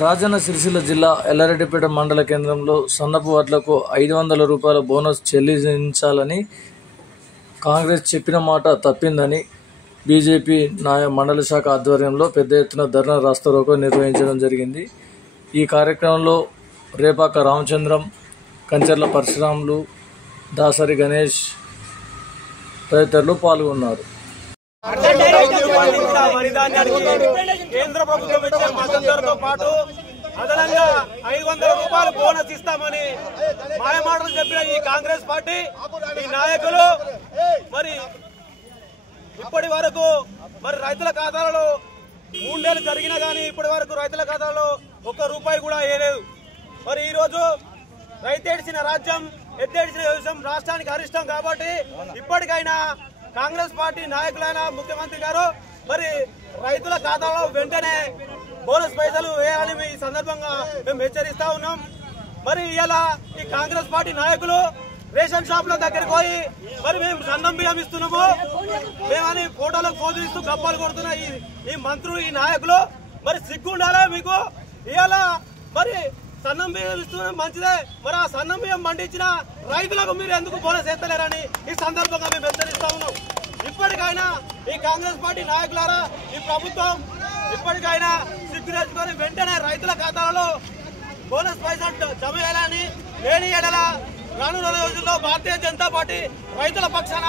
రాజన్న సిరిసిల్ల జిల్లా ఎల్లారెడ్డిపేట మండల కేంద్రంలో సన్నపు వడ్లకు 500 రూపాయల బోనస్ చెల్లించాలని కాంగ్రెస్ చెప్పిన మాట తప్పిందని బీజేపీ మండల శాఖ ఆధ్వర్యంలో పెద్ద ఎత్తున ధర్నా రాస్తారోకో నిర్వహించడం జరిగింది. ఈ కార్యక్రమంలో రేపాక రామచంద్రం, కంచర్ల పరశురాములు, దాసరి గణేష్ తదితరులు పాల్గొన్నారు. కేంద్ర ప్రభుత్వం ఇచ్చే మద్దతుతో పాటు అదనంగా 500 రూపాయలు బోనస్ ఇస్తామని మాయమాటలు చెప్పిన ఈ కాంగ్రెస్ పార్టీ ఈ నాయకులు మరి ఇప్పటి వరకు రైతుల ఖాతాలలో 3 ఏళ్ళు జరిగినా కానీ ఇప్పటి వరకు రైతుల ఖాతాలో 1 రూపాయి కూడా వేయలేదు. మరి ఈరోజు రైతేడిసిన రాజ్యం ఎత్తేడిసిన వ్యవసాయం రాష్ట్రానికి అరిష్టం కాబట్టి ఇప్పటికైనా కాంగ్రెస్ పార్టీ నాయకులైన ముఖ్యమంత్రి గారు మరి రైతుల ఖాతాలో వెంటనే బోనస్ పైసలు వేయాలని ఈ సందర్భంగా మేము హెచ్చరిస్తా ఉన్నాం. మరి ఇలా ఈ కాంగ్రెస్ పార్టీ నాయకులు రేషన్ షాపుల దగ్గరికి పోయి మరి మేము సన్నం బియ్యం ఇస్తున్నాము మేమని ఫోటోలకు పోజులిస్తూ గప్పాలు కొడుతున్న ఈ మంత్రులు ఈ నాయకులు మరి సిగ్గుండాలా మీకు? ఇలా మరి సన్నం బియ్యం ఇస్తున్నా మంచిదే, మరి ఆ సన్నం బియ్యం పండించిన రైతులకు మీరు ఎందుకు బోనస్ ఎత్తలేరని ఈ సందర్భంగా మేము హెచ్చరిస్తా ఉన్నాం. ఇప్పటికైనా ఈ కాంగ్రెస్ పార్టీ నాయకులారా ఈ ప్రభుత్వం ఇప్పటికైనా సిగ్గు తెచ్చుకొని వెంటనే రైతుల ఖాతాలలో బోనస్ పైసలు జమ చేయాలని లేని ఎడల రానున్న రోజుల్లో భారతీయ జనతా పార్టీ రైతుల పక్షాన